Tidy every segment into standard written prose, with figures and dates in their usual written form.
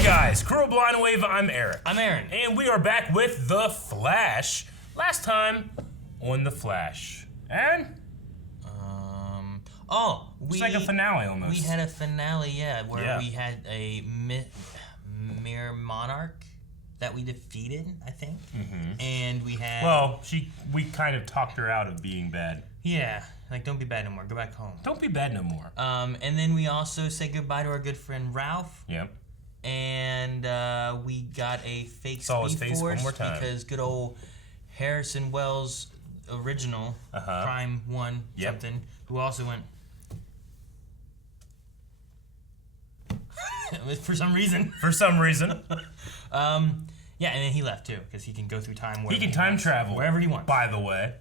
Hey guys, Cruel Blind Wave, I'm Eric. I'm Aaron. And we are back with The Flash. Last time on The Flash. Aaron? It's like a finale almost. We had a finale, where we had a Mirror Monarch that we defeated, I think. Mm-hmm. And we had... Well, we kind of talked her out of being bad. Yeah, like don't be bad no more, go back home. Don't be bad no more. And then we also said goodbye to our good friend Ralph. Yep. And we got a fake Saw his Speed face Force one more time. because good old Harrison Wells original, Prime 1 something, who also went... For some reason. Yeah, and then he left too, because he can go through time wherever he can time travel. Wherever he wants. By the way.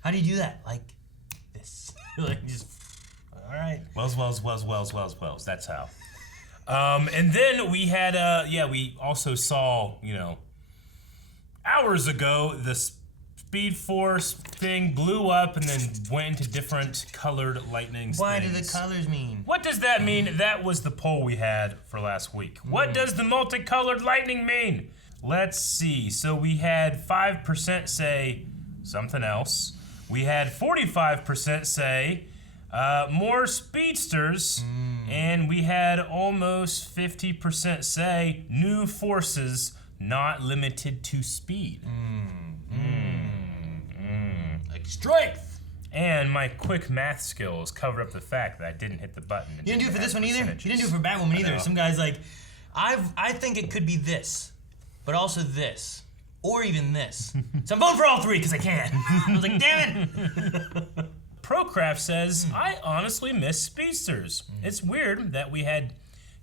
How do you do that? Like this. Like just, all right. Wells. That's how. And then we had, we also saw, hours ago, the Speed Force thing blew up and then went into different colored lightnings. What do the colors mean? What does that mean? That was the poll we had for last week. What does the multicolored lightning mean? Let's see. So we had 5% say something else. We had 45% say more speedsters. And we had almost 50% say new forces not limited to speed. Like strength. And my quick math skills covered up the fact that I didn't hit the button. You didn't do it for this one either? You didn't do it for Batwoman either. Some guy's like, I think it could be this, but also this, or even this. So I'm voting for all three because I can. I was like, damn it. Procraft says, I honestly miss speedsters. It's weird that we had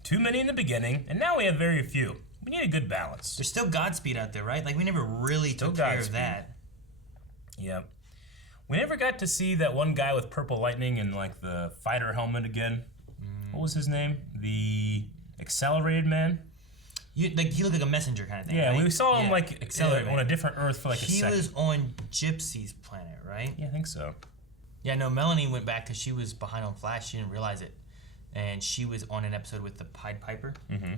too many in the beginning, and now we have very few. We need a good balance. There's still Godspeed out there, right? Like, we never really took care of that. Yeah. We never got to see that one guy with purple lightning and, like, the fighter helmet again. What was his name? The Accelerated Man? He looked like a messenger kind of thing, Yeah, right? we saw him, like, on a different Earth for, like, a second. He was on Gypsy's planet, right? Yeah, I think so. Yeah, no, Melanie went back because she was behind on Flash. She didn't realize it. And she was on an episode with the Pied Piper. Mm-hmm.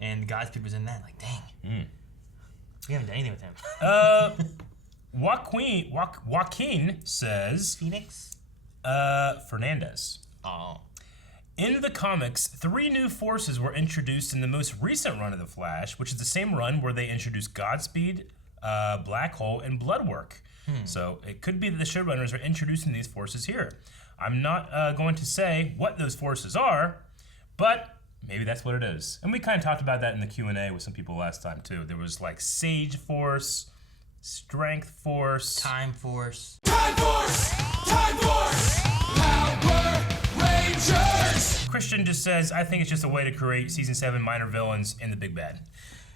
And Godspeed was in that. Like, dang. We haven't done anything with him. Joaquin says... Phoenix? Fernandez. Oh. In the comics, 3 new forces were introduced in the most recent run of The Flash, which is the same run where they introduced Godspeed, Black Hole, and Bloodwork. So it could be that the showrunners are introducing these forces here. I'm not going to say what those forces are, but maybe that's what it is. And we kind of talked about that in the Q&A with some people last time too. There was like Sage Force, Strength Force, Time Force. Time Force! Time Force! Power Rangers! Christian just says, I think it's just a way to create Season 7 minor villains in the big bad.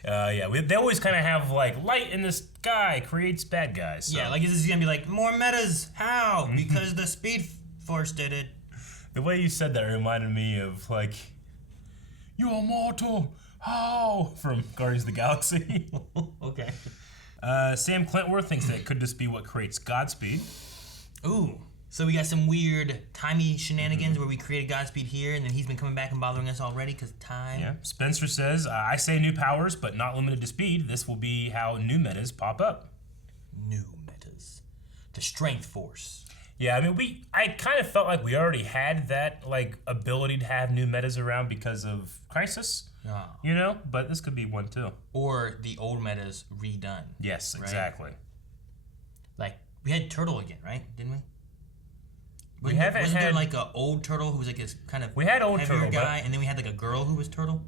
They always kind of have like light in the sky creates bad guys. So. Yeah, like this is gonna be like more metas. How? Because the Speed Force did it. The way you said that reminded me of like, you're immortal. How? From Guardians of the Galaxy. Okay. Sam Clintworth thinks that it could just be what creates Godspeed. Ooh. So we got some weird timey shenanigans where we created Godspeed here, and then he's been coming back and bothering us already because time. Yeah. Spencer says, I say new powers, but not limited to speed. This will be how new metas pop up. New metas. The Strength Force. Yeah, I mean, I kind of felt like we already had that like ability to have new metas around because of Crisis. Oh. But this could be one too. Or the old metas redone. Yes, right? exactly. Like, we had Turtle again, right? Didn't we? Wasn't there like an old Turtle who was like this kind of heavier Turtle guy, and then we had like a girl who was Turtle?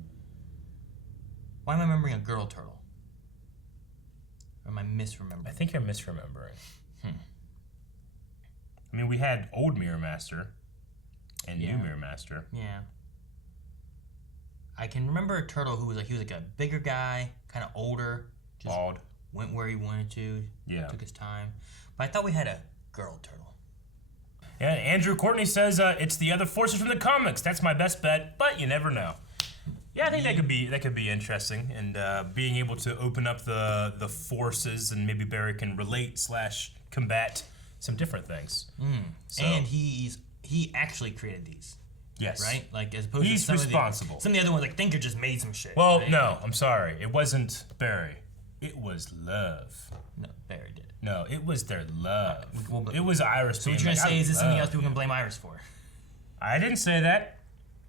Why am I remembering a girl Turtle? Or am I misremembering? I think you're misremembering. I mean, we had old Mirror Master and new Mirror Master. Yeah. I can remember a Turtle who was like a bigger guy, kind of older, just bald, went where he wanted to. Yeah. Took his time. But I thought we had a girl Turtle. Yeah, Andrew Courtney says it's the other forces from the comics. That's my best bet, but you never know. Yeah, I think that could be interesting, and being able to open up the forces, and maybe Barry can relate / combat some different things. So. And he actually created these. Yes. Right? Like, as opposed He's to some responsible. Some of the other ones, like, Thinker just made some shit. Well, right? no, I'm sorry. It wasn't Barry. It was love. No, Barry did. No, it was their love. Well, It was Iris. So what being you're gonna like, say "I is this something else love people you." can blame Iris for? I didn't say that.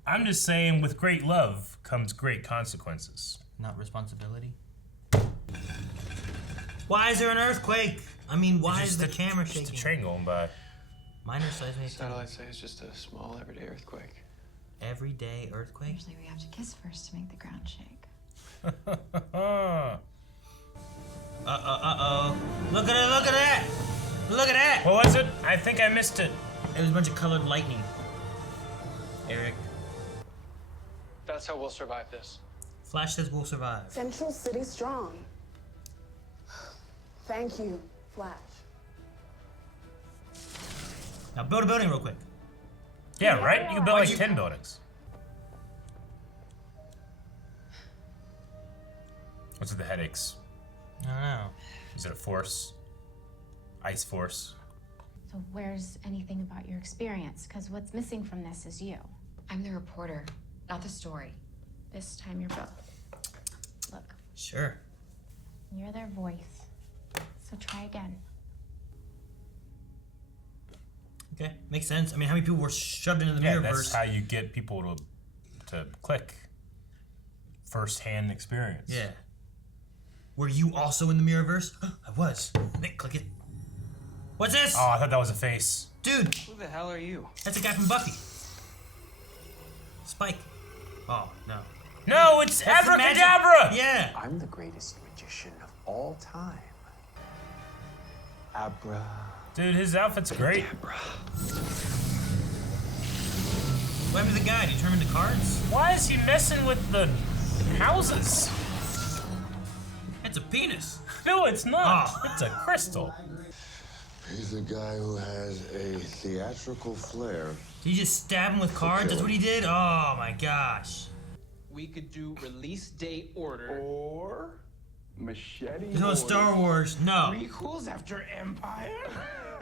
I'm just saying with great love comes great consequences. Not responsibility? Why is there an earthquake? I mean, why is the camera Just a shaking? train going by. Minor seismic. Satellites say it's just a small everyday earthquake. Everyday earthquake? Usually we have to kiss first to make the ground shake. Uh-oh. Look at it, look at that! Look at that! What was it? I think I missed it. It was a bunch of colored lightning. Eric. That's how we'll survive this. Flash says we'll survive. Central City strong. Thank you, Flash. Now build a building real quick. Yeah, right? You can build like 10 buildings. What's with the headaches? I don't know. Is it a force? Ice force? So where's anything about your experience? Because what's missing from this is you. I'm the reporter, not the story. This time you're both. Look, Sure. you're their voice. So try again. Okay, makes sense. I mean, how many people were shoved into the Yeah, mirrorverse? that's how you get people to click. First-hand experience. Yeah. Were you also in the mirrorverse? I was. Nick, click it. What's this? Oh, I thought that was a face. Dude, Who the hell are you? that's a guy from Buffy. Spike. Oh, no. No, it's That's the Abra magic- Kadabra! Yeah. I'm the greatest magician of all time. Abra. Dude, his outfit's great. What happened to the guy? Did you turn him into cards? Why is he messing with the houses? It's a penis. No, it's not. Oh. It's a crystal. He's a guy who has a theatrical flair. Did you just stab him with cards? That's what he did? Oh my gosh. We could do release date order. Or machete. There's no Star Wars. No. Prequels after Empire.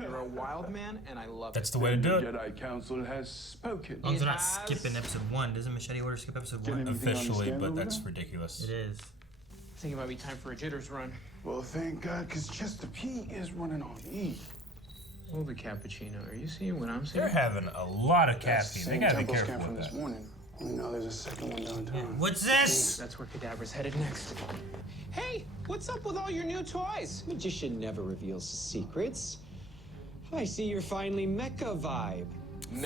You're a wild man, and I love That's it. the way to do The it. Jedi Council has spoken. As long as they're not It has- skipping episode 1. Doesn't Machete Order skip episode 1? Anything on the Officially, stand but over that's there? ridiculous. It is. I think it might be time for a jitters run. Well, thank God, because Chester P is running on E. Holy cappuccino, are you seeing what I'm They're seeing? having a lot of That's the caffeine. They same gotta be temple careful scan from with this that. morning. Only now there's a second one downtown. What's this? That's where Kadabra's headed next. Hey, what's up with all your new toys? Magician never reveals his secrets. I see you're finally mecha vibe.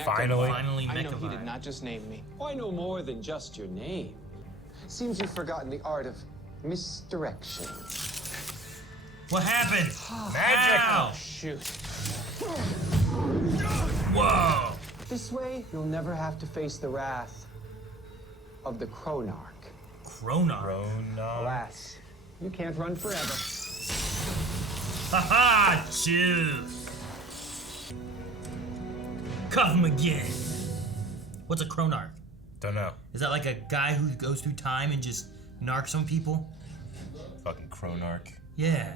Finally. Finally, I know Mecha he did vibe. not just name me. Oh, I know more than just your name. Seems you've forgotten the art of misdirection. What happened? Magic. Ow. Shoot. Whoa. This way, you'll never have to face the wrath of the Chronarch. Chronar. Rona. Alas, you can't run forever. Haha, choose. Cuff him again. What's a Chronarch? Don't know. Is that like a guy who goes through time and just narcs on people? Fucking Chronarch. Yeah.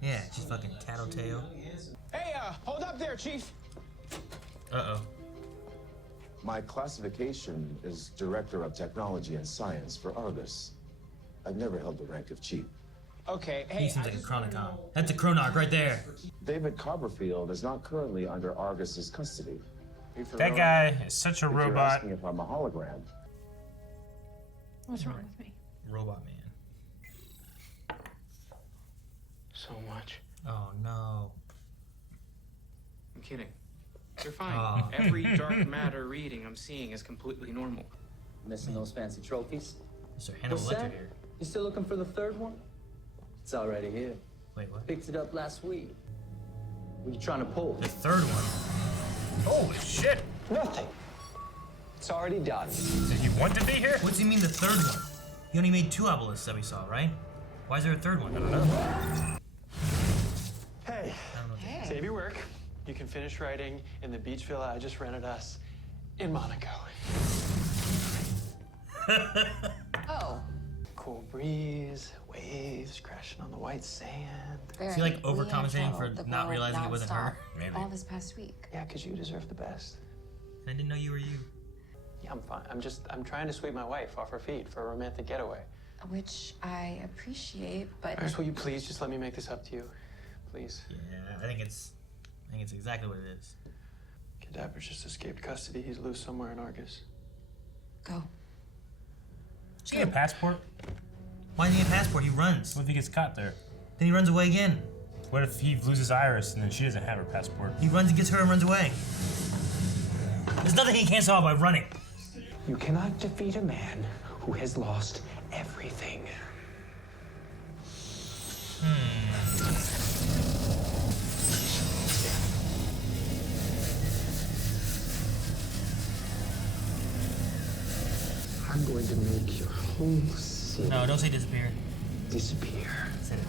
Yeah, just fucking tattletale. Hey, hold up there, Chief. Uh-oh. My classification is Director of Technology and Science for Argus. I've never held the rank of chief. Okay, He hey, seems like a Chronicon. That's a Chronarch right there. David Copperfield is not currently under Argus's custody. That guy is such a If you're robot. asking if I'm a hologram, What's wrong with me? Robot man. so much. Oh no. I'm kidding. You're fine. Aw. Every dark matter reading I'm seeing is completely normal. Missing those fancy trophies? Mr. Hannibal Lecter here. You still looking for the third one? It's already here. Wait, what? Picked it up last week. What are you trying to pull? The third one. Holy shit. Nothing. It's already done. Did he want to be here? What does he mean the third one? He only made 2 obelisks that we saw, right? Why is there a third one? I don't know. Hey, I don't know. save your work. You can finish writing in the beach villa I just rented us in Monaco. Oh, Cool breeze, waves crashing on the white sand. Is he like overcompensating for not realizing it wasn't her? Maybe. all this past week. Yeah, because you deserve the best. I didn't know you were you. Yeah, I'm fine. I'm trying to sweep my wife off her feet for a romantic getaway. Which I appreciate, but Iris, will you please just let me make this up to you? Please. Yeah, I think it's exactly what it is. Kadabra's just escaped custody. He's loose somewhere in Argus. go. Does he get a passport? Why does he get a passport? He runs. What if he gets caught there? Then he runs away again. What if he loses Iris and then she doesn't have her passport? He runs and gets her and runs away. There's nothing he can't solve by running. You cannot defeat a man who has lost everything. I'm going to make your whole city No, don't say disappear. disappear. Say it.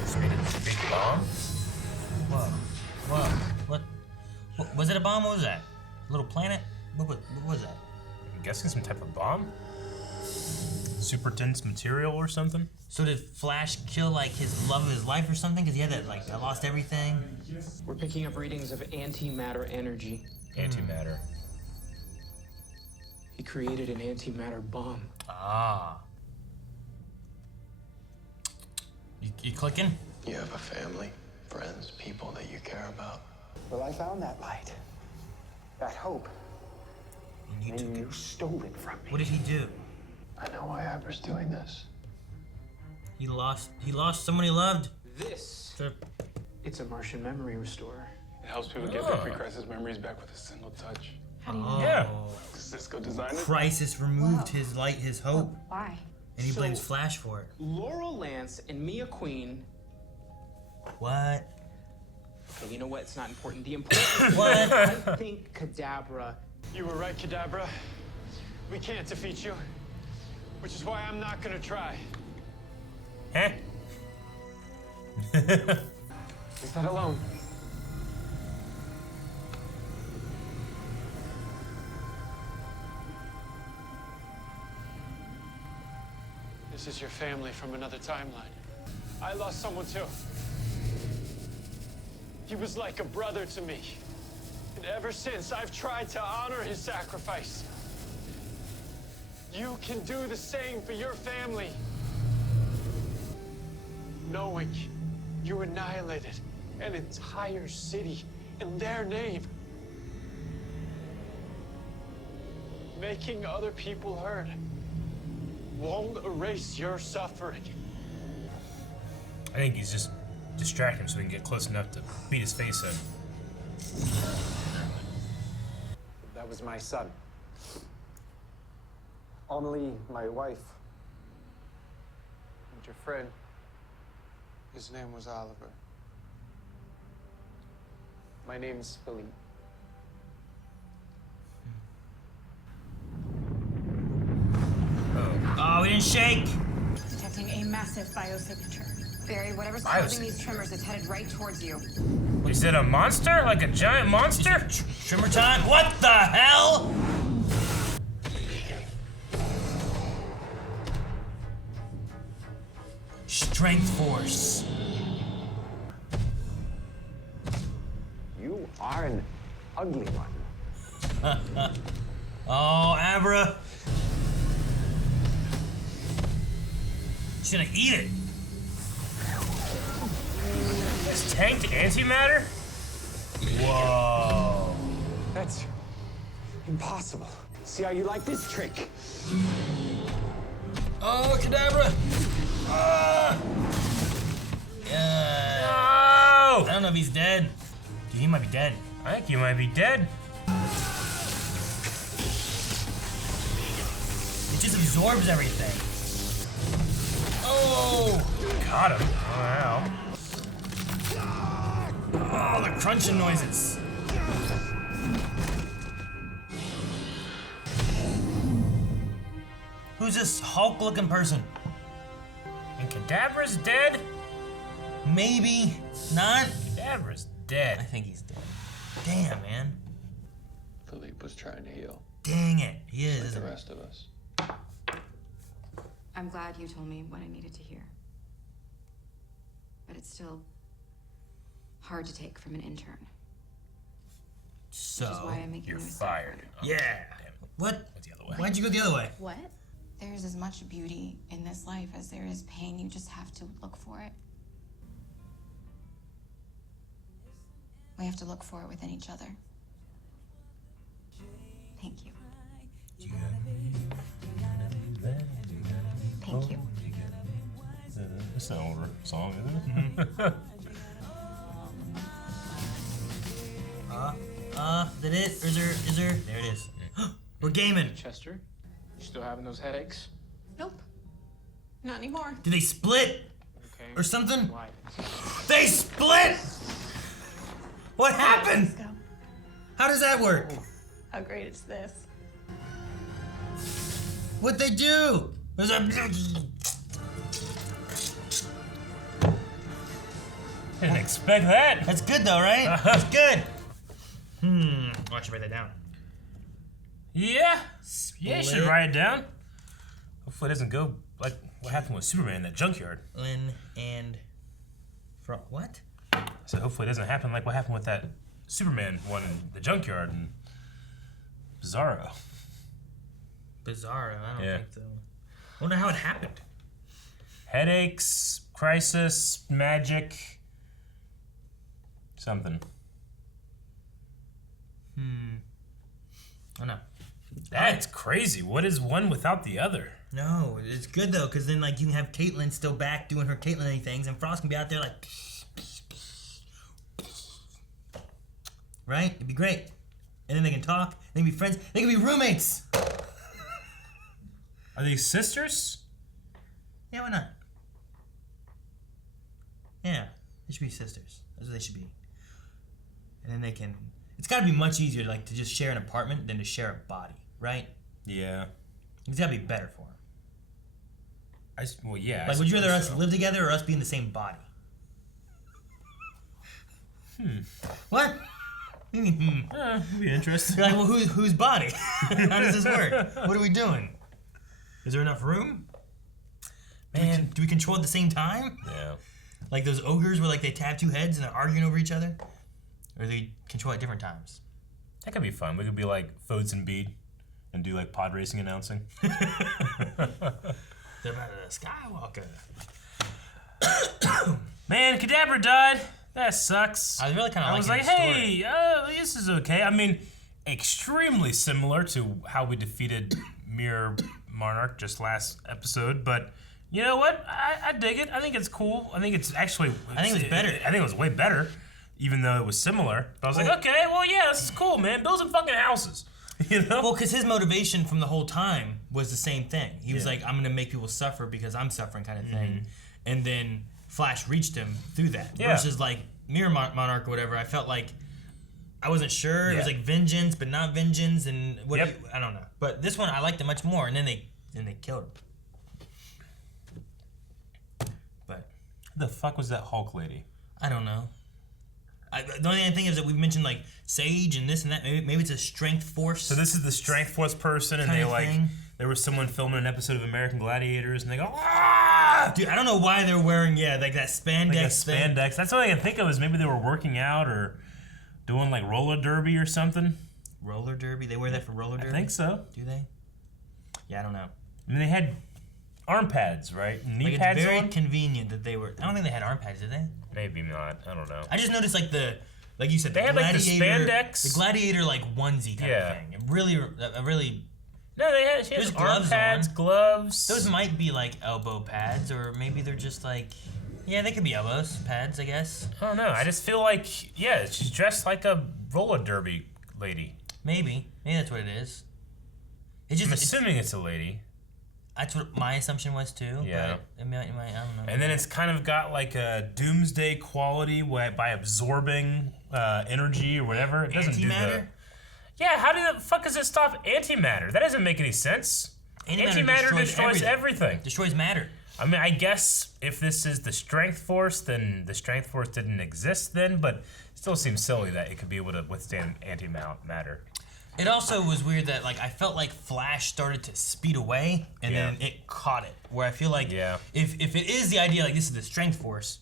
Just made a big bomb? Whoa. What? Was it a bomb? What was that? A little planet? What was that? I'm guessing some type of bomb? Super dense material or something? So did Flash kill like his love of his life or something? Because he had that like I lost everything. We're picking up readings of antimatter energy. Antimatter. He created an antimatter bomb. Ah. You clicking? You have a family, friends, people that you care about. Well, I found that light. That hope. And You stole it from me. What did he do? I know why Abra's doing this. He lost someone he loved. This, So- it's a Martian memory restorer. It helps people get their pre-crisis memories back with a single touch. How do you Oh. Yeah. Cisco designed it. Crisis removed his light, his hope, Why? and he So- blames Flash for it. Laurel Lance and Mia Queen. What? Okay, you know what? It's not important. The important What? I think Kadabra. You were right, Kadabra. We can't defeat you. Which is why I'm not gonna try. Eh? Leave that alone. This is your family from another timeline. I lost someone too. He was like a brother to me. And ever since, I've tried to honor his sacrifice. You can do the same for your family. Knowing you annihilated an entire city in their name. Making other people hurt won't erase your suffering. I think he's just distracting him so he can get close enough to beat his face in. That was my son. Only my wife. And your friend, his name was Oliver. My name's Philippe. Oh, we didn't shake. Detecting a massive biosignature. Barry, whatever's I was- causing these tremors is headed right towards you. Is it a monster? Like a giant monster? Trimmer time? What the hell? Strength force. You are an ugly one. Oh, Abra. She's gonna eat it. Is tanked antimatter? Whoa. That's impossible. See how you like this trick? Oh, Kadabra. Yeah. No! I don't know if he's dead. Dude, he might be dead. I think you might be dead. It just absorbs everything. Oh! Got him. Wow. Oh, the crunching noises. Who's this Hulk-looking person? And Kadabra's dead? Maybe not. Kadabra's I dead. think he's dead. Damn, man. Philippe was trying to heal, Dang it. He is, like the isn't he? rest of us. I'm glad you told me what I needed to hear. But it's still hard to take from an intern. Which is So, why I'm making You're you a staff fired. writer. yeah. Damn. What? The other way. Why'd you go the other way? What? There's as much beauty in this life as there is pain. You just have to look for it. We have to look for it within each other. Thank you. Thank you. It's an older song, isn't it? Is that it? Or is there? There it is. We're gaming. Chester, you still having those headaches? Nope. Not anymore. Did they split? Okay. Or something? Why? They split! What happened? Let's go. How does that work? How great is this? What'd they do? There's a... Didn't expect that. That's good though, right? That's good. I should write that down. Yeah. Yeah, you should Split. write it down. Hopefully it doesn't go like what happened with Superman in that junkyard. Lynn and... What? So hopefully it doesn't happen like what happened with that Superman one in the junkyard and Bizarro. Bizarro, I don't Yeah. think so. I wonder how it happened. Headaches, crisis, magic, something. Oh no. That's crazy. What is one without the other? No, it's good though, because then like you can have Caitlyn still back doing her Caitlyn things, and Frost can be out there like, right? It'd be great. And then they can talk. They can be friends. They can be roommates. Are they sisters? Yeah, why not? Yeah, they should be sisters. That's what they should be. And then they can. It's got to be much easier, like to just share an apartment than to share a body, right? Yeah. It's got to be better for them. Well, yeah. Like, would you rather us live together or us be in the same body? What? What do you mean, It'd be interesting. You're like, well, whose body? How does this work? What are we doing? Is there enough room? Man. Do we control at the same time? Yeah. Like those ogres where like they tap two heads and they're arguing over each other? Or do they control at different times? That could be fun. We could be like Fodes and Bede and do like pod racing announcing. They're about a Skywalker. Man, Kadabra died. That sucks. I really kind of I was like, hey, this is okay. I mean, extremely similar to how we defeated Mirror Monarch just last episode, but you know what? I dig it. I think it's cool. I think it's actually... I think it was better. I think it was way better, even though it was similar. But I was like, okay, well, yeah, this is cool, man. Build some fucking houses. You know? Well, because his motivation from the whole time was the same thing. He was like, I'm going to make people suffer because I'm suffering kind of thing. And then Flash reached him through that. Yeah. Versus like Mirror Monarch or whatever, I felt like I wasn't sure. It was like vengeance, but not vengeance. And what I don't know. But this one, I liked it much more. And then they killed him. But Who the fuck was that Hulk lady? I don't know. The only thing is that we've mentioned like Sage and this and that. Maybe it's a strength force. So this is the strength force person, and they like there was someone filming an episode of American Gladiators, and they go, ah! Dude, I don't know why they're wearing like that spandex. Like spandex. That's all I can think of is maybe they were working out or doing like roller derby or something. Roller derby? They wear that for roller derby? I think so. Do they? Yeah, I don't know. I mean, they had arm pads, right? Knee like pads it's very on? convenient that they were. I don't think they had arm pads, did they? Maybe not. I don't know. I just noticed like like you said, They had like the spandex, the gladiator like onesie kind of thing. It really. No, they had. She had There's arm gloves pads, on. gloves. Those might be like elbow pads, or maybe they're just like. Yeah, they could be elbows pads, I guess. I don't know. I just feel like she's dressed like a roller derby lady. Maybe that's what it is. I'm assuming it's a lady. That's what my assumption was too. Yeah. But I don't know. And then it's kind of got like a doomsday quality by absorbing energy or whatever. It doesn't Antimatter? Yeah, how the fuck does it stop antimatter? That doesn't make any sense. Antimatter destroys everything. Destroys matter. I mean, I guess if this is the strength force, then the strength force didn't exist then, but it still seems silly that it could be able to withstand antimatter. It also was weird that like I felt like Flash started to speed away and then it caught it. Where I feel like if it is the idea like this is the strength force,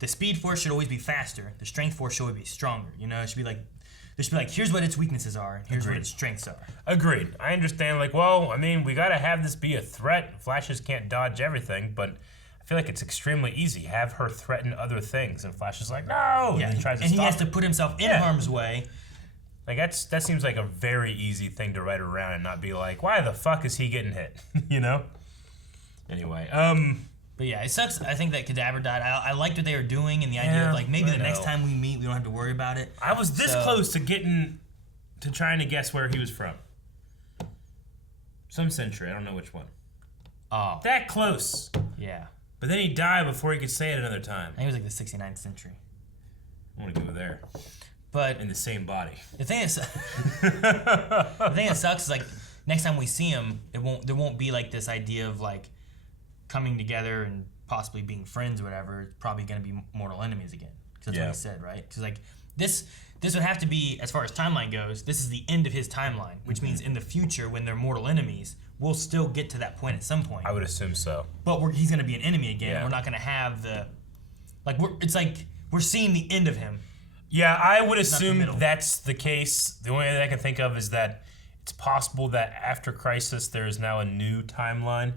the speed force should always be faster. The strength force should always be stronger. You know, it should be like There should be like, here's what its weaknesses are, and here's what its strengths are. Agreed. I understand, like, well, I mean, we gotta have this be a threat. Flashes can't dodge everything, but I feel like it's extremely easy. Have her threaten other things, and Flash is like, no! Yeah, And he tries to and he stop has to her. put himself in harm's way. Like, that seems like a very easy thing to write around and not be like, why the fuck is he getting hit? You know? Anyway, But yeah, it sucks. I think that Kadabra died. I liked what they were doing and the idea of like maybe the next time we meet, we don't have to worry about it. I was this close to trying to guess where he was from. Some century, I don't know which one. Oh. That close. Yeah. But then he died before he could say it another time. I think it was like the 69th century. I want to go there. But in the same body. The thing that sucks is like next time we see him, there won't be like this idea of like coming together and possibly being friends or whatever. It's probably gonna be mortal enemies again. Because that's what he said, right? Because like this would have to be, as far as timeline goes, this is the end of his timeline, which means in the future when they're mortal enemies, we'll still get to that point at some point. I would assume so. But he's gonna be an enemy again. We're not gonna have the it's like we're seeing the end of him. Yeah, I would assume that's the case. The only thing I can think of is that it's possible that after Crisis, there is now a new timeline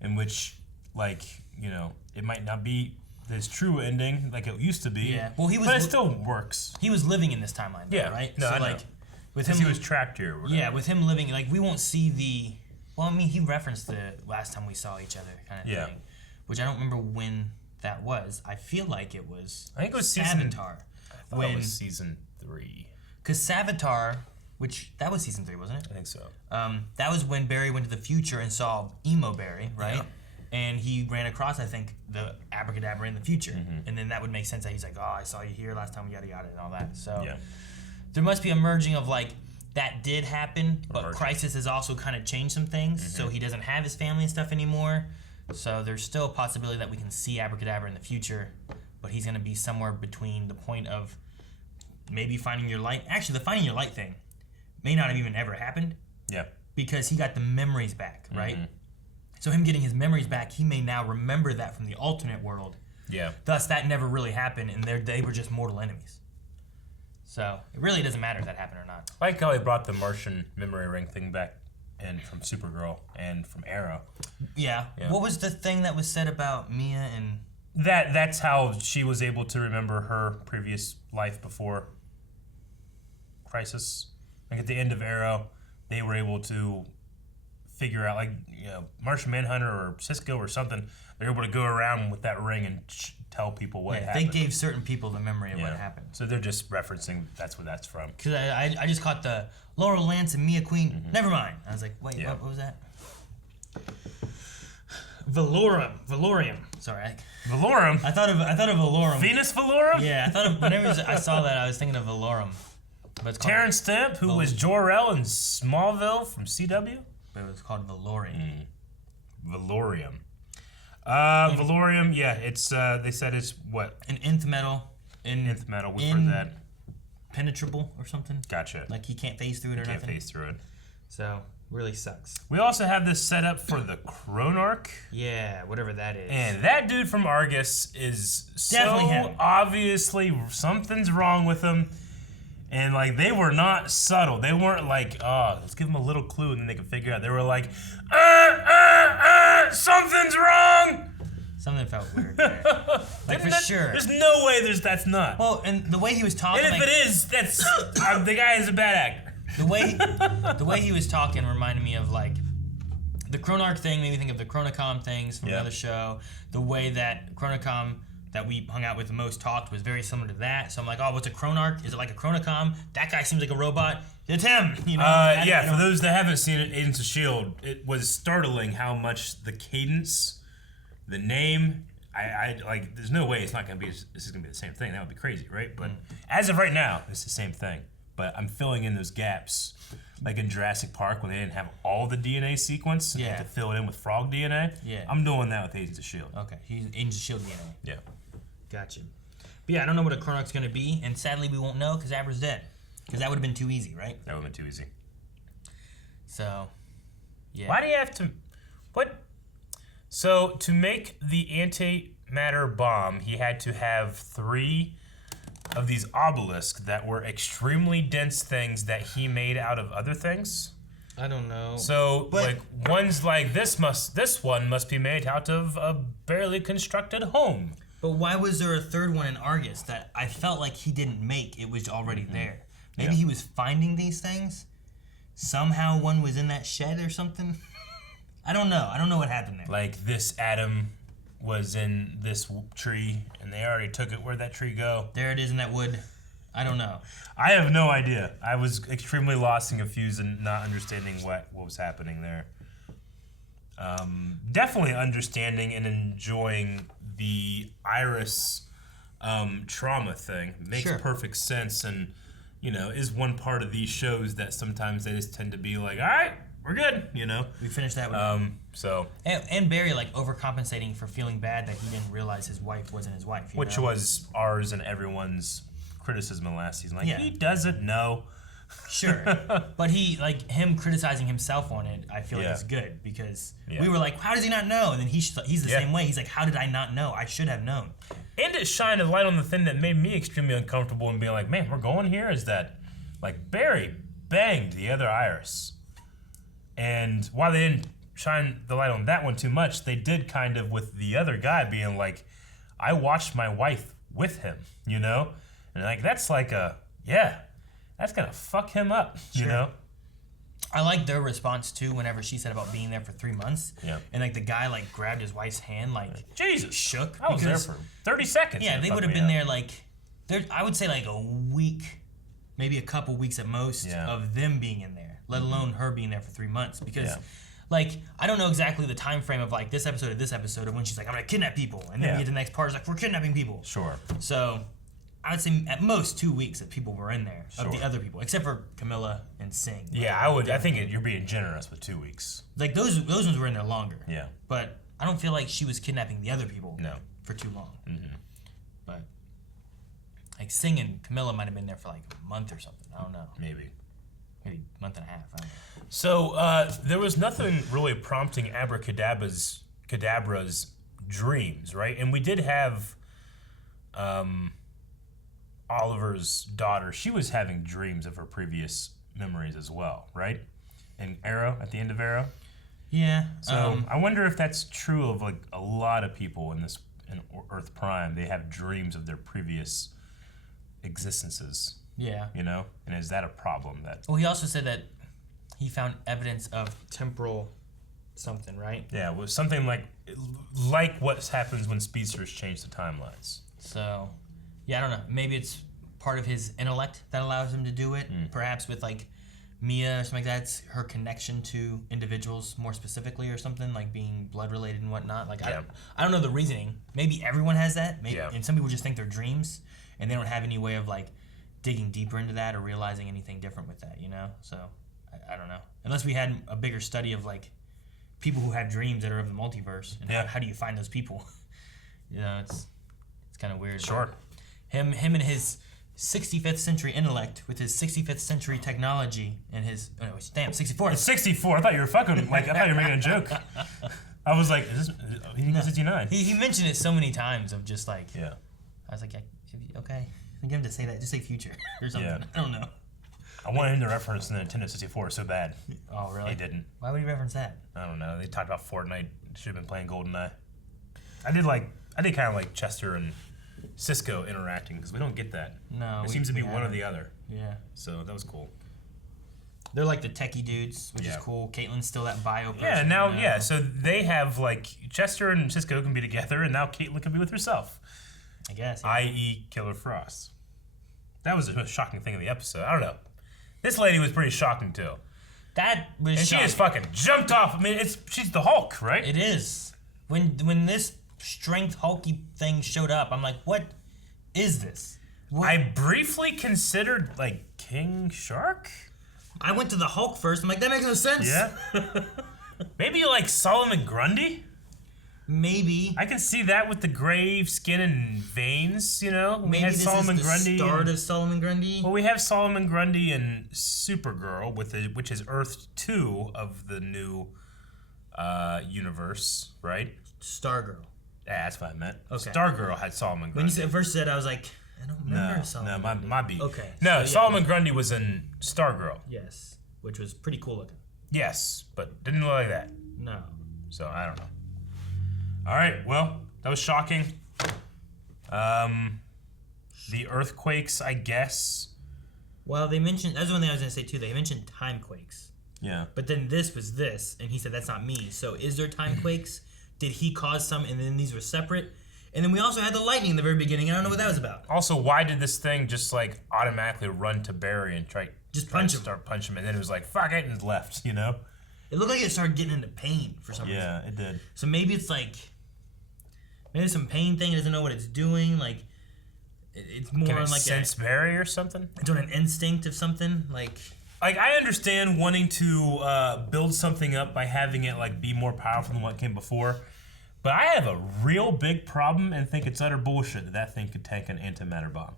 in which, like, you know, it might not be this true ending like it used to be. Yeah, well, but it still works. He was living in this timeline, though, right? No, so I like, know. with 'Cause him, he was trapped here. Or whatever. Yeah, with him living, like we won't see the. Well, I mean, he referenced the last time we saw each other kind of thing, which I don't remember when that was. I feel like it was. I think it was Savitar. When it was season 3. Because Savitar, that was season 3, wasn't it? I think so. That was when Barry went to the future and saw Emo Barry, right? Yeah. And he ran across, I think, the Abra Kadabra in the future. And then that would make sense that he's like, oh, I saw you here last time, yada yada, and all that. So there must be a merging of like, that did happen, but Crisis has also kind of changed some things. So he doesn't have his family and stuff anymore. So there's still a possibility that we can see Abra Kadabra in the future, but he's going to be somewhere between the point of maybe finding your light. Actually, the finding your light thing may not have even ever happened. Yeah. Because he got the memories back, right? So him getting his memories back, he may now remember that from the alternate world. Yeah. Thus, that never really happened, and they were just mortal enemies. So it really doesn't matter if that happened or not. I like how he brought the Martian memory ring thing back and from Supergirl and from Arrow. Yeah. What was the thing that was said about Mia and... That's how she was able to remember her previous life before Crisis. Like at the end of Arrow, they were able to figure out, like, you know, Martian Manhunter or Cisco or something. They're able to go around with that ring and tell people what happened. They gave certain people the memory of what happened. So they're just referencing that's where that's from. Because I just caught the Laurel Lance and Mia Queen. Never mind. I was like, wait, what was that? Valorium. Sorry. Valorum? I thought of Valorum. Venus Valorum? Yeah, I thought of, whenever I saw that, I was thinking of Valorum. But it's Terrence Stamp, who was Jor-El in Smallville from CW? But it was called Valorium. Valorium. Valorium, yeah, it's, they said it's what? An nth metal. Nth metal, we've heard that. Penetrable or something. Gotcha. Like he can't phase through it or nothing. Can't phase through it. So, really sucks. We also have this set up for the Chronarch. Yeah, whatever that is. And that dude from Argus is Definitely so him. obviously something's wrong with him. And like they were not subtle. They weren't like, oh, let's give him a little clue and then they can figure out. They were like, something's wrong. Something felt weird there. Like for sure. There's no way that's not. Well, and the way he was talking. And if it is, that's the guy is a bad actor. The way he was talking reminded me of like the Chronarch thing. Made me think of the Chronocom things from another show. The way that Chronocom that we hung out with the most talked was very similar to that. So I'm like, oh, what's a Chronarch? Is it like a Chronocom? That guy seems like a robot. It's him. You know. Yeah. For those that haven't seen it, Agents of S.H.I.E.L.D., it was startling how much the cadence, the name. I like. There's no way it's not gonna be. This is gonna be the same thing. That would be crazy, right? But as of right now, it's the same thing. But I'm filling in those gaps, like in Jurassic Park when they didn't have all the DNA sequence and they had to fill it in with frog DNA. Yeah. I'm doing that with Agents of S.H.I.E.L.D. Okay, he's Agents of S.H.I.E.L.D. DNA. Yeah. Gotcha. But yeah, I don't know what a Chronarch's gonna be, and sadly we won't know because Abra's dead. Because that would have been too easy, right? That would have been too easy. So, yeah. Why do you have to? What? So to make the antimatter bomb, he had to have 3 of these obelisks that were extremely dense things that he made out of other things. I don't know. So, like, one's like, this one must be made out of a barely constructed home. But why was there a third one in Argus that I felt like he didn't make? It was already there. Maybe he was finding these things. Somehow one was in that shed or something. I don't know. I don't know what happened there. Like, this atom was in this tree, and they already took it. Where'd that tree go? There it is in that wood. I don't know. I have no idea. I was extremely lost and confused and not understanding what was happening there. Definitely understanding and enjoying the Iris trauma thing. Makes perfect sense, and you know, is one part of these shows that sometimes they just tend to be like, all right, we're good, you know. We finished that one. So and Barry like overcompensating for feeling bad that he didn't realize his wife wasn't his wife. Which know? was ours and everyone's criticism of last season. Like, he doesn't know. Sure. But him criticizing himself on it, I feel like is good because we were like, how does he not know? And then he's the same way. He's like, how did I not know? I should have known. And it shined a light on the thing that made me extremely uncomfortable and being like, man, we're going here? Is that, like, Barry banged the other Iris. And while they didn't shine the light on that one too much, they did kind of with the other guy being like, I watched my wife with him, you know? And like, that's like that's gonna fuck him up, you know? I like their response too whenever she said about being there for 3 months. Yeah. And like the guy like grabbed his wife's hand, like Jesus, shook. I was there for 30 seconds. Yeah, they would have been there like, I would say like a week, maybe a couple weeks at most of them being in there, let alone her being there for 3 months. Because like, I don't know exactly the time frame of like this episode of when she's like, I'm gonna kidnap people. And then we get to the next part, it's like, we're kidnapping people. Sure. So I would say at most 2 weeks that people were in there of the other people, except for Camilla and Singh. Yeah, I think you're being generous with 2 weeks. Like those ones were in there longer. Yeah. But I don't feel like she was kidnapping the other people for too long. Mm-hmm. But like Singh and Camilla might have been there for like a month or something. I don't know. Maybe a month and a half. I don't know. So there was nothing really prompting Abra Kadabra's dreams, right? And we did have Oliver's daughter. She was having dreams of her previous memories as well, right? And Arrow, at the end of Arrow. Yeah. So I wonder if that's true of like a lot of people in Earth Prime. They have dreams of their previous existences. Yeah. You know? And is that a problem? Well, he also said that he found evidence of temporal something, right? Yeah, it was something like what happens when speedsters change the timelines. So, yeah, I don't know. Maybe it's part of his intellect that allows him to do it. Perhaps with like Mia or something like that, it's her connection to individuals more specifically or something, like being blood related and whatnot. Like I don't know the reasoning. Maybe everyone has that. Maybe, and some people just think they're dreams and they don't have any way of like digging deeper into that or realizing anything different with that, you know? So I don't know. Unless we had a bigger study of like people who have dreams that are of the multiverse and how do you find those people? You know, it's kind of weird. Sure. Him and his 65th century intellect with his 65th century technology and his 64. It's 64. I thought you were fucking I thought you were making a joke. I was like, he thinks 69. He mentioned it so many times of just like I was like, okay, get him to say that. Just say future or something. Yeah. I don't know. I wanted him to reference the Nintendo 64 so bad. Oh, really? He didn't. Why would he reference that? I don't know. They talked about Fortnite. Should have been playing GoldenEye. I did kind of like Chester and Cisco interacting because we don't get that. No. It seems to be one or the other. Yeah. So that was cool. They're like the techie dudes, which is cool. Caitlin's still that bio person. Yeah, now, so they have like Chester and Cisco can be together, and now Caitlyn can be with herself. I guess. I.e. Killer Frost. That was the most shocking thing in the episode. I don't know. This lady was pretty shocking too. That was and shocking. She just fucking jumped off. I mean, she's the Hulk, right? It is. When this strength hulky thing showed up, I'm like, what is this? What? I briefly considered like King Shark. I went to the Hulk first. I'm like, that makes no sense. Yeah. Maybe like Solomon Grundy. Maybe. I can see that with the gray skin and veins, you know? Maybe this Solomon is the Grundy start of Solomon Grundy. Well, we have Solomon Grundy and Supergirl, which is Earth 2 of the new universe, right? Stargirl. Yeah, that's what I meant. Okay. Stargirl had Solomon Grundy. When you first said, I was like, I don't remember Solomon Grundy. my beat. Okay. No, so, Solomon Grundy was in Stargirl. Yes, which was pretty cool looking. Yes, but didn't look like that. No. So I don't know. All right, well, that was shocking. The earthquakes, I guess. Well, they mentioned, that's one thing I was going to say too, they mentioned time quakes. Yeah. But then this was this, and he said that's not me. So is there time quakes? Did he cause some and then these were separate? And then we also had the lightning in the very beginning. I don't know what that was about. Also, why did this thing just like automatically run to Barry and try punch to him? start punching him, and then it was like, fuck it, and left, you know? It looked like it started getting into pain for some reason. Yeah, it did. So maybe it's like, maybe some pain thing, it doesn't know what it's doing, like, it's more Can it on like sense Barry or something? It's on an instinct of something, like I understand wanting to build something up by having it like be more powerful than what came before, but I have a real big problem and think it's utter bullshit that that thing could tank an antimatter bomb.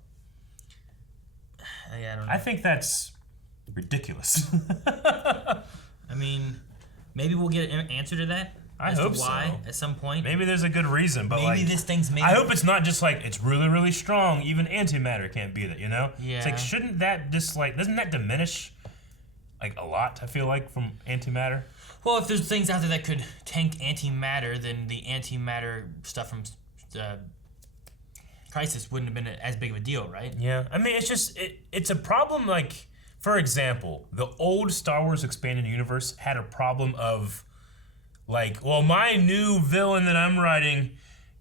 I don't know. I think that's ridiculous. I mean, maybe we'll get an answer to that. I as hope to why so. At some point. Maybe there's a good reason, but maybe like this thing's made. I hope it's not just like it's really, really strong. Even antimatter can't beat it, you know? Yeah. It's like shouldn't that just like doesn't that diminish like a lot? I feel like from antimatter. Well, if there's things out there that could tank antimatter, then the antimatter stuff from Crisis wouldn't have been as big of a deal, right? Yeah, I mean it's just it's a problem. Like for example, the old Star Wars expanded universe had a problem of like, well, my new villain that I'm writing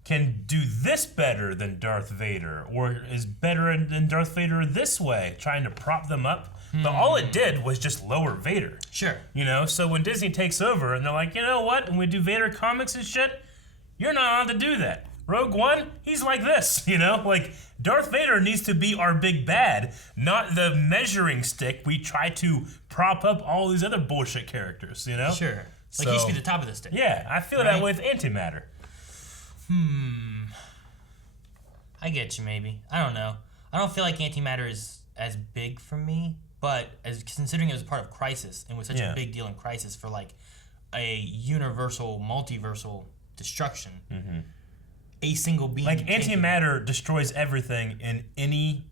can do this better than Darth Vader, or is better than Darth Vader this way, trying to prop them up. But all it did was just lower Vader. Sure. You know, so when Disney takes over and they're like, you know what, when we do Vader comics and shit, you're not allowed to do that. Rogue One, he's like this, you know? Like, Darth Vader needs to be our big bad, not the measuring stick we try to prop up all these other bullshit characters, you know? Sure. Like, he should be the top of the stick. Yeah, I feel that way with antimatter. I get you, maybe. I don't know. I don't feel like antimatter is as big for me, but as considering it was part of Crisis and was such a big deal in Crisis for like a universal, multiversal destruction, a single being. Like antimatter destroys everything in any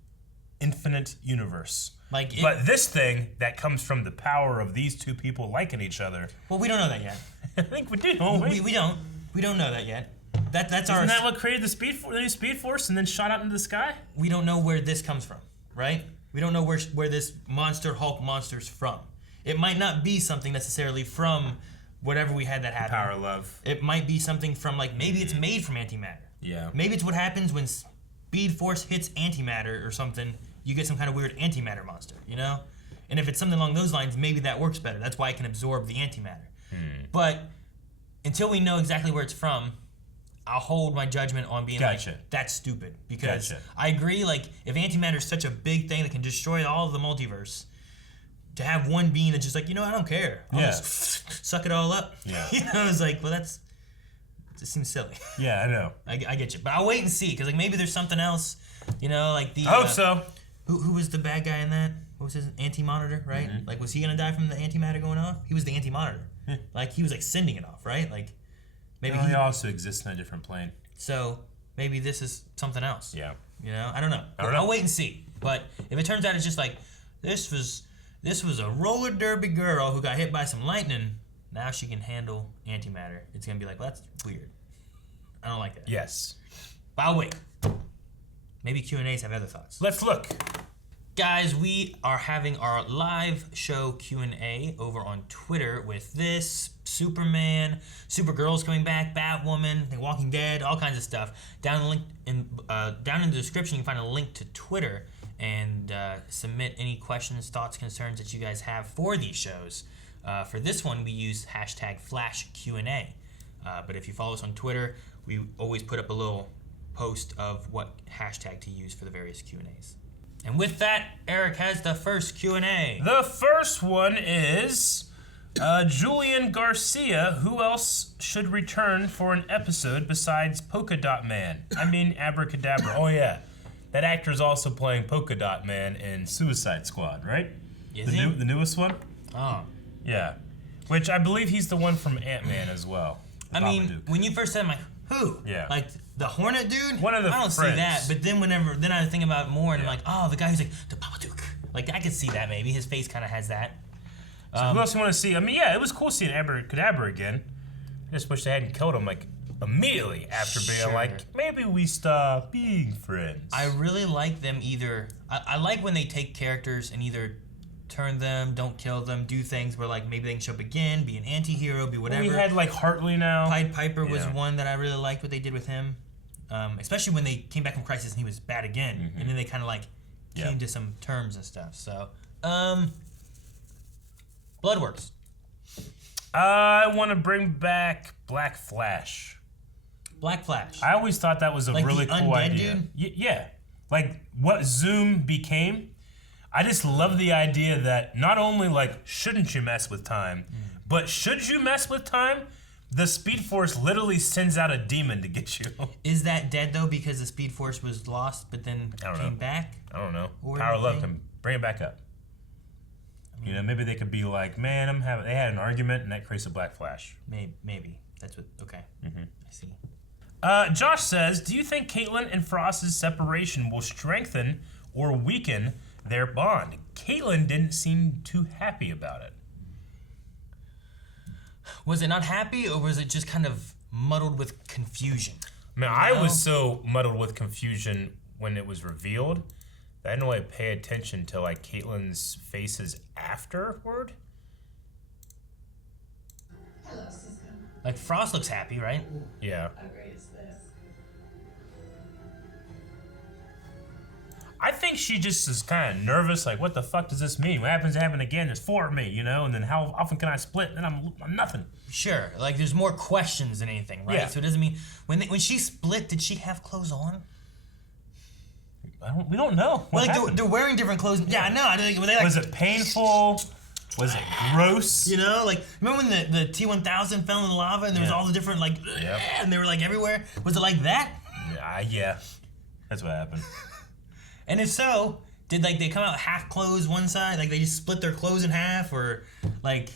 infinite universe. But this thing that comes from the power of these two people liking each other. Well, we don't know that yet. I think we do, don't we? We don't. We don't know that yet. That's Isn't that what created the new Speed Force and then shot out into the sky? We don't know where this comes from, right? We don't know where this monster Hulk monster's from. It might not be something necessarily from whatever we had that happen. Power of love. It might be something from like maybe it's made from antimatter. Yeah. Maybe it's what happens when Speed Force hits antimatter or something. You get some kind of weird antimatter monster, you know? And if it's something along those lines, maybe that works better. That's why it can absorb the antimatter. But until we know exactly where it's from, I'll hold my judgment on being like, that's stupid. Because I agree, like, if antimatter is such a big thing that can destroy all of the multiverse, to have one being that's just like, you know, I don't care. I'll just suck it all up. Yeah. You know, it's like, well, it seems silly. Yeah, I know. I get you. But I'll wait and see, because like maybe there's something else, you know, like the... I hope so. Who was the bad guy in that? What was his anti-monitor, right? Like, was he gonna die from the antimatter going off? He was the anti-monitor. Like, he was like sending it off, right? Like, maybe he also exists in a different plane. So maybe this is something else. Yeah. You know, I don't know. I'll wait and see. But if it turns out it's just like this was a roller derby girl who got hit by some lightning. Now she can handle antimatter. It's gonna be like, well, that's weird. I don't like that. Yes. But I'll wait. Maybe Q&As have other thoughts. Let's look. Guys, we are having our live show Q&A over on Twitter with this, Superman, Supergirl's coming back, Batwoman, The Walking Dead, all kinds of stuff. Down in the description, you can find a link to Twitter and submit any questions, thoughts, concerns that you guys have for these shows. For this one, we use #FlashQA. But if you follow us on Twitter, we always put up a little post of what hashtag to use for the various Q&As. And with that, Eric has the first Q&A. The first one is Julian Garcia. Who else should return for an episode besides Polka Dot Man? I mean, Abra Kadabra. Oh, yeah. That actor is also playing Polka Dot Man in Suicide Squad, right? Is he? The newest one? Oh. Yeah. Which I believe he's the one from Ant-Man as well. I mean, when you first said, I'm like, who? Yeah. Like the Hornet dude? One of the I don't friends. see that. But then then I think about it more, and I'm like, oh, the guy who's like the Babadook. Like I could see that maybe. His face kind of has that. So who else you want to see? I mean, yeah, it was cool seeing Abra Kadabra again. I just wish they hadn't killed him like immediately after being like, maybe we stop being friends. I really like them either. I like when they take characters and either turn them, don't kill them, do things where like maybe they can show up again, be an anti-hero, be whatever. We had like Hartley now. Pied Piper was one that I really liked what they did with him. Especially when they came back from Crisis and he was bad again. And then they kind of like came to some terms and stuff. So, Bloodworks. I want to bring back Black Flash. Black Flash. I always thought that was a like really the cool undead idea. Dude? Yeah. Like what Zoom became. I just love the idea that not only like shouldn't you mess with time, but should you mess with time, the Speed Force literally sends out a demon to get you. Is that dead though because the Speed Force was lost but then came back? I don't know. Or Power of Love anything? can bring it back up. You know, maybe they could be like, man, they had an argument and that creates a Black Flash. Maybe. That's what, okay. I see. Josh says, do you think Caitlyn and Frost's separation will strengthen or weaken their bond? Caitlyn didn't seem too happy about it. Was it not happy or was it just kind of muddled with confusion? Man, I was so muddled with confusion when it was revealed that I didn't really pay attention to like Caitlyn's faces afterward. Hello, Cisco. Like Frost looks happy, right? Yeah. How great is this? I think she just is kind of nervous, like, what the fuck does this mean? What happens to happen again? There's 4 of me, you know? And then how often can I split? And then I'm nothing. Sure, like there's more questions than anything, right? Yeah. So it doesn't mean, when she split, did she have clothes on? We don't know. Well, like they're wearing different clothes. Yeah, I know. Were they like, was it painful? Was it gross? You know, like, remember when the T-1000 fell in the lava and there was all the different, like, and they were like everywhere? Was it like that? Yeah. That's what happened. And if so, did like they come out half clothes one side? Like they just split their clothes in half? Or like,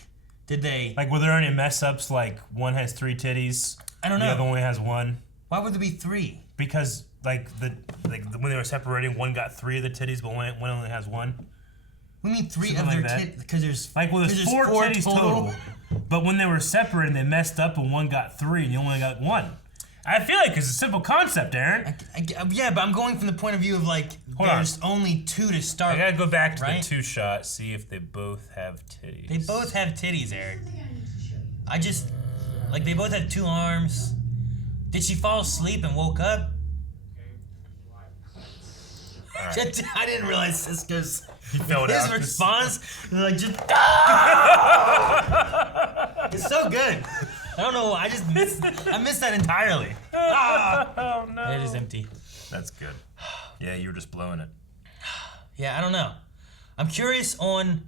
did they? Like, were there any mess ups like one has 3 titties? I don't know. The other only has 1? Why would there be 3? Because like when they were separating, one got 3 of the titties, but one only has 1. We mean 3 Something of their like titties? Because there's like, well, there's 4 titties total. But when they were separated, they messed up and one got 3 and you only got 1. I feel like it's a simple concept, Aaron. Yeah, but I'm going from the point of view of like, there's only 2 to start. I gotta go back to right? the 2 shot, see if they both have titties. They both have titties, Eric. I just, like, they both have 2 arms. Did she fall asleep and woke up? Right. I didn't realize Cisco's his response is like just it's so good. I don't know. I missed that entirely. Oh no! It is empty. That's good. Yeah, you were just blowing it. Yeah, I don't know. I'm curious on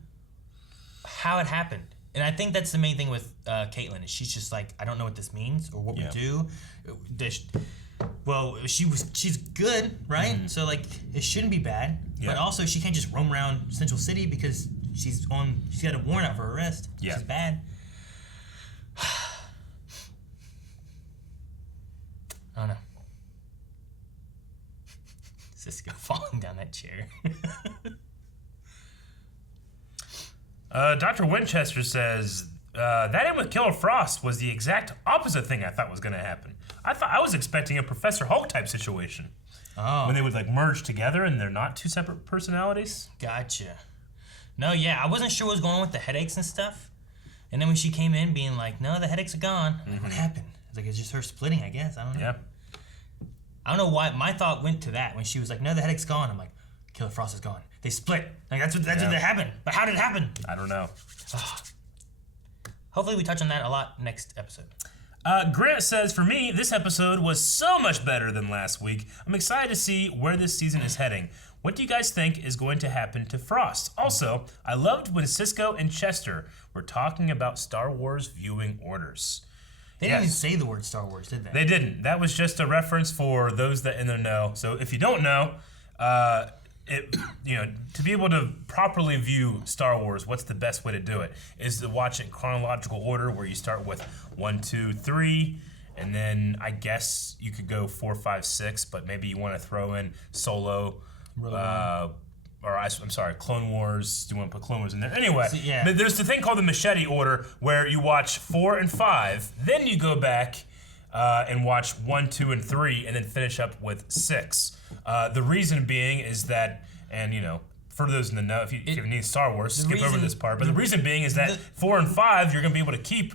how it happened, and I think that's the main thing with Caitlyn. Is she's just like, I don't know what this means or what we do. Well, she's good, right? So like it shouldn't be bad. But also she can't just roam around Central City because she's got a warrant out for arrest. Yeah. She's bad. I don't know. Cisco falling down that chair. Dr. Winchester says that end with Killer Frost was the exact opposite thing I thought was going to happen. I was expecting a Professor Hulk type situation. Oh. When they would like merge together and they're not 2 separate personalities. Gotcha. No, yeah, I wasn't sure what was going on with the headaches and stuff. And then when she came in being like, no, the headaches are gone. I'm like, what happened? It's like, it's just her splitting, I guess. I don't know. Yeah. I don't know why. My thought went to that when she was like, no, the headache's gone. I'm like, Killer Frost is gone. They split. Like, that's what happened. But how did it happen? I don't know. Hopefully we touch on that a lot next episode. Grant says, for me, this episode was so much better than last week. I'm excited to see where this season is heading. What do you guys think is going to happen to Frost? Also, I loved when Cisco and Chester were talking about Star Wars viewing orders. They didn't even say the word Star Wars, did they? They didn't. That was just a reference for those that in the know. So if you don't know, to be able to properly view Star Wars, what's the best way to do it? Is to watch it in chronological order, where you start with 1, 2, 3, and then I guess you could go 4, 5, 6, but maybe you want to throw in Solo, I'm sorry, Clone Wars. Do you want to put Clone Wars in there? Anyway, but there's the thing called the machete order, where you watch 4 and 5, then you go back and watch 1, 2, and 3, and then finish up with 6. The reason being is that, and for those in the know, if you need Star Wars, skip over this part. But the reason being is that 4 and 5, you're gonna be able to keep,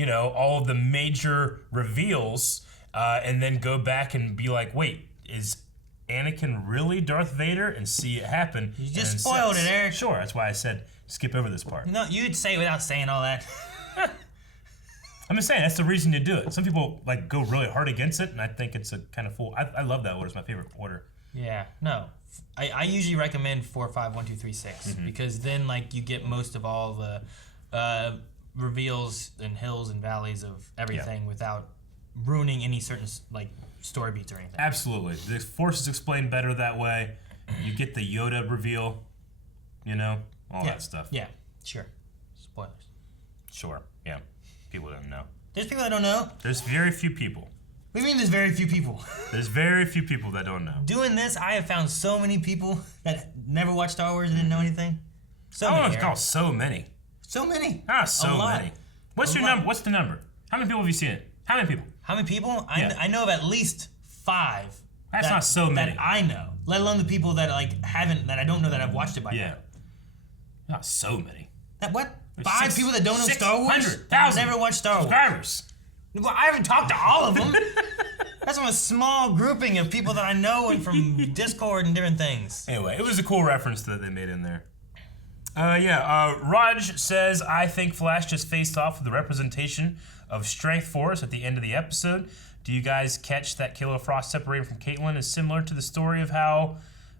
all of the major reveals, and then go back and be like, wait, is Anakin really Darth Vader? And see it happen. You just spoiled it, Eric. Sure, that's why I said skip over this part. No, you'd say it without saying all that. I'm just saying, that's the reason to do it. Some people go really hard against it, and I think it's a kind of fool. I love that order. It's my favorite order. Yeah, no. I usually recommend 4, 5, 1, 2, 3, 6 because then you get most of all the reveals and hills and valleys of everything without ruining any certain story beats or anything. Absolutely. The Force is explained better that way. You get the Yoda reveal, all that stuff. Yeah, sure. Spoilers. Sure, yeah. People don't know. There's people that don't know. There's very few people. What do you mean there's very few people? There's very few people that don't know. Doing this, I have found so many people that never watched Star Wars and didn't know anything. I don't know if it's called so many. So many. So many. What's your number? What's the number? How many people have you seen it? How many people? How many people? I know of at least 5. That's not so many. That I know. Let alone the people that haven't, that I don't know that I've watched it by now. Not so many. That what? 5 people that don't know Star Wars? 600,000 never watched Star Wars. Subscribers. Well, I haven't talked to all of them. That's from a small grouping of people that I know and from Discord and different things. Anyway, it was a cool reference that they made in there. Raj says, I think Flash just faced off with the representation of Strength Force at the end of the episode. Do you guys catch that Killer Frost separating from Caitlyn is similar to the story of how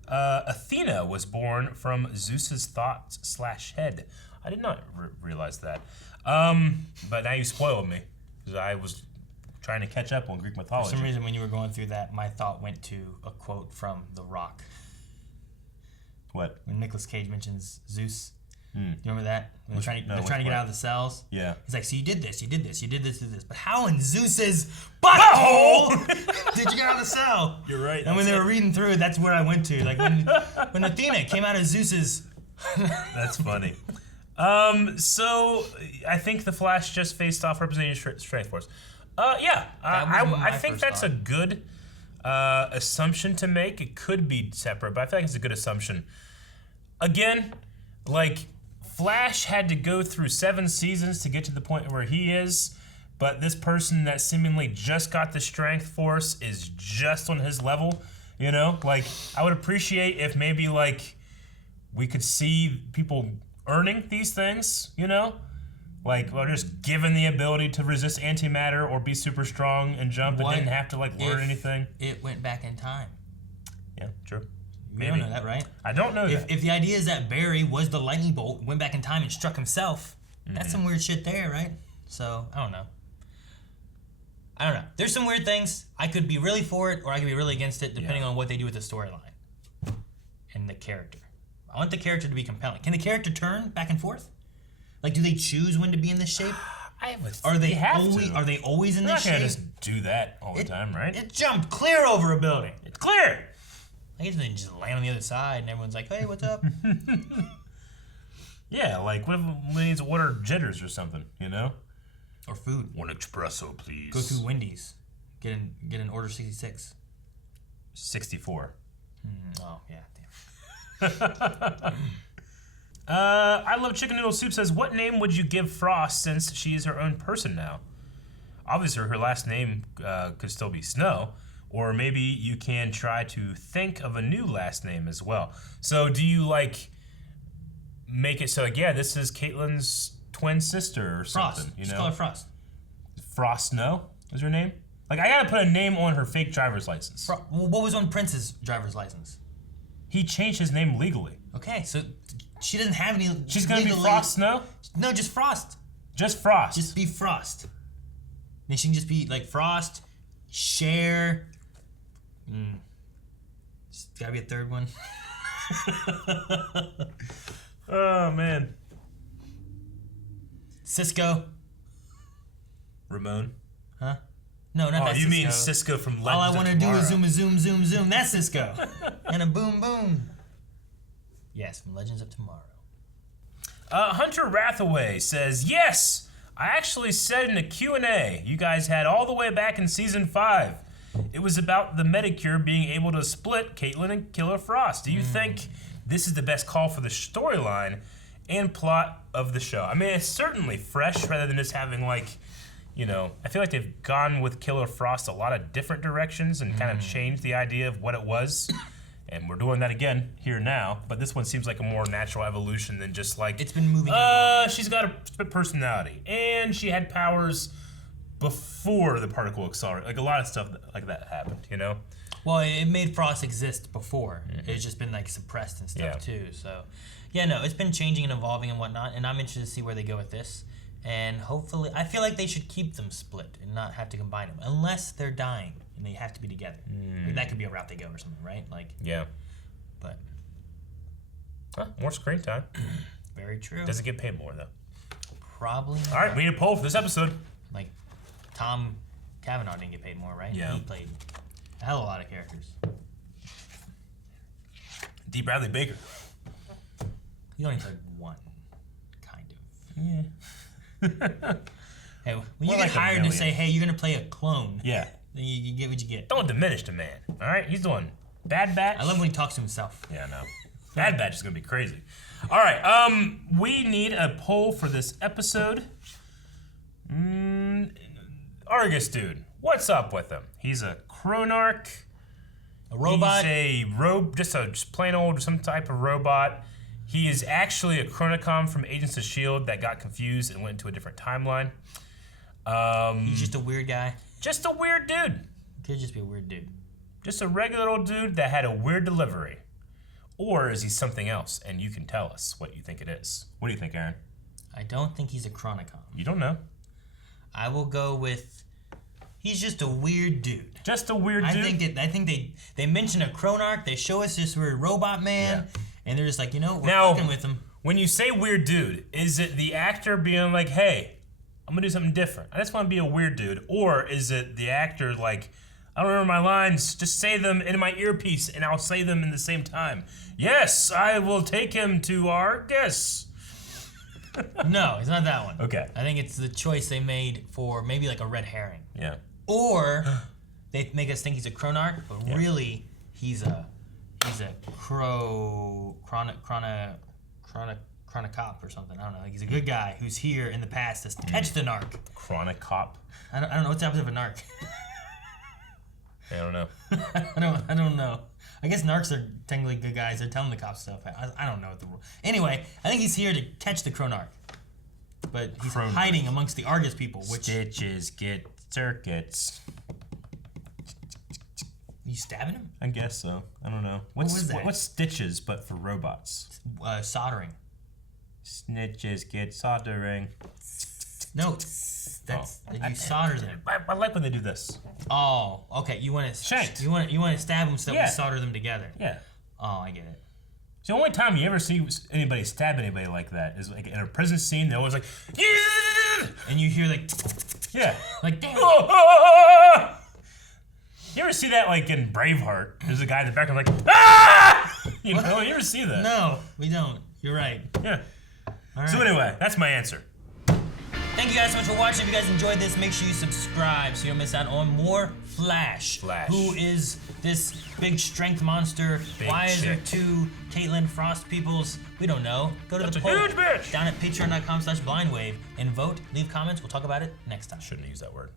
Athena was born from Zeus's thoughts/head? I did not realize that. But now you spoiled me, because I was trying to catch up on Greek mythology. For some reason, when you were going through that, my thought went to a quote from The Rock. What? When Nicolas Cage mentions Zeus. Do you remember that? When they're trying to get out of the cells? Yeah. He's like, so you did this, you did this, you did this, you did this. But how in Zeus's butthole did you get out of the cell? You're right. And when they were reading through it, that's where I went to. When Athena came out of Zeus's... That's funny. So I think the Flash just faced off representing Strength Force. I think that's a good assumption to make. It could be separate, but I feel like it's a good assumption. Again, Flash had to go through 7 seasons to get to the point where he is, but this person that seemingly just got the Strength Force is just on his level, I would appreciate if maybe, we could see people earning these things, just given the ability to resist antimatter or be super strong and jump and didn't have to, learn anything. It went back in time. Yeah, true. You don't know that, right? I don't know that. If the idea is that Barry was the lightning bolt, went back in time and struck himself, that's some weird shit there, right? So, I don't know. There's some weird things. I could be really for it or I could be really against it, depending on what they do with the storyline and the character. I want the character to be compelling. Can the character turn back and forth? Do they choose when to be in this shape? Are they always in this shape? They're not gonna just do that all the time, right? It jumped clear over a building. It's clear. I guess they just land on the other side and everyone's like, hey, what's up? Yeah, what if we need to order jitters or something, Or food. One espresso, please. Go through Wendy's. Get an order 66. 64. Oh, yeah, damn. I Love Chicken Noodle Soup says, what name would you give Frost since she is her own person now? Obviously, her last name could still be Snow, or maybe you can try to think of a new last name as well. So do you, make it so, this is Caitlyn's twin sister or something, Frost. Just call her Frost. Frost Snow is her name? I gotta put a name on her fake driver's license. What was on Prince's driver's license? He changed his name legally. Okay, so she doesn't have any. She's gonna be Frost Snow? No, just Frost. Just Frost. Just be Frost. Then she can just be Frost, Cher. There's gotta be a third one. Oh, man. Cisco. Ramon? Huh? No, not that you Cisco. mean Cisco from Legends All I of want to do Tomorrow. is zoom, a zoom, zoom, zoom. That's Cisco. And a boom, boom. Yes, from Legends of Tomorrow. Hunter Rathaway says, yes, I actually said in a Q&A you guys had all the way back in season 5. It was about the Medicure being able to split Caitlyn and Killer Frost. Do you think this is the best call for the storyline and plot of the show? I mean, it's certainly fresh rather than just having like, you know, I feel like they've gone with Killer Frost a lot of different directions and kind of changed the idea of what it was. And we're doing that again here now, but this one seems like a more natural evolution than just like it's been moving. She's got a personality, and she had powers before the particle accelerator. Like a lot of stuff like that happened, you know. Well, it made Frost exist before. It's just been like suppressed and stuff too. So, yeah, no, it's been changing and evolving and whatnot. And I'm interested to see where they go with this. And hopefully, I feel like they should keep them split and not have to combine them unless they're dying. And they have to be together. Like, that could be a route they go or something, right? Like, yeah. But more screen time. Very true. Doesn't get paid more though. Probably. All right, we need a poll for this episode. Like, Tom Cavanaugh didn't get paid more, right? Yeah. He played a hell of a lot of characters. D. Bradley Baker. He only played one, kind of. Yeah. Hey, when More you like get a hired to million. say, hey, you're gonna play a clone. Yeah. Then you get what you get. Don't diminish the man. All right, he's doing Bad Batch. I love when he talks to himself. Yeah, I know. Bad Batch is gonna be crazy. All right, we need a poll for this episode. Argus dude, what's up with him? He's a Chronarch. A robot. He's just plain old some type of robot. He is actually a Chronicom from Agents of S.H.I.E.L.D. that got confused and went into a different timeline. He's just a weird guy. Just a weird dude. Could just be a weird dude. Just a regular old dude that had a weird delivery. Or is he something else and you can tell us what you think it is? What do you think, Aaron? I don't think he's a Chronicom. You don't know. I will go with he's just a weird dude. Just a weird dude? I think they mention a Chronarch, they show us this weird robot man, and they're just like, you know, we're Now, fucking with him. When you say weird dude, is it the actor being like, hey, I'm gonna do something different. I just wanna be a weird dude. Or is it the actor like, I don't remember my lines, just say them in my earpiece and I'll say them in the same time. Yes, I will take him to Argus. No, it's not that one. Okay. I think it's the choice they made for maybe like a red herring. Yeah. Or they make us think he's a Chronarch, but really he's a Chronicop or something. I don't know. Like he's a good guy who's here in the past to catch the narc. Chronicop? I don't know what's the opposite of a narc. I don't know. I don't know. I guess narcs are technically good guys. They're telling the cops stuff. I don't know what the rule. Anyway, I think he's here to catch the Chronarch, but he's hiding amongst the Argus people. Which Stitches get circuits. You stabbing him? I guess so. I don't know. What was that? What's stitches but for robots? Soldering. Snitches get soldering. No, that's you solder them. I like when they do this. Oh, okay. You want to Shanked. You want to stab them so that we solder them together. Yeah. Oh, I get it. So the only time you ever see anybody stab anybody like that is like in a prison scene. They're always like, yeah! And you hear like, yeah, like damn. You ever see that like in Braveheart? There's a guy in the background like, ah! You know, you ever see that? No, we don't. You're right. Yeah. All right. So anyway, that's my answer. Thank you guys so much for watching. If you guys enjoyed this, make sure you subscribe so you don't miss out on more Flash. Who is this big strength monster? Why is there 2 Caitlyn Frost peoples? We don't know. Go to the poll huge bitch. down at patreon.com/blindwave and vote. Leave comments. We'll talk about it next time. Shouldn't have used that word.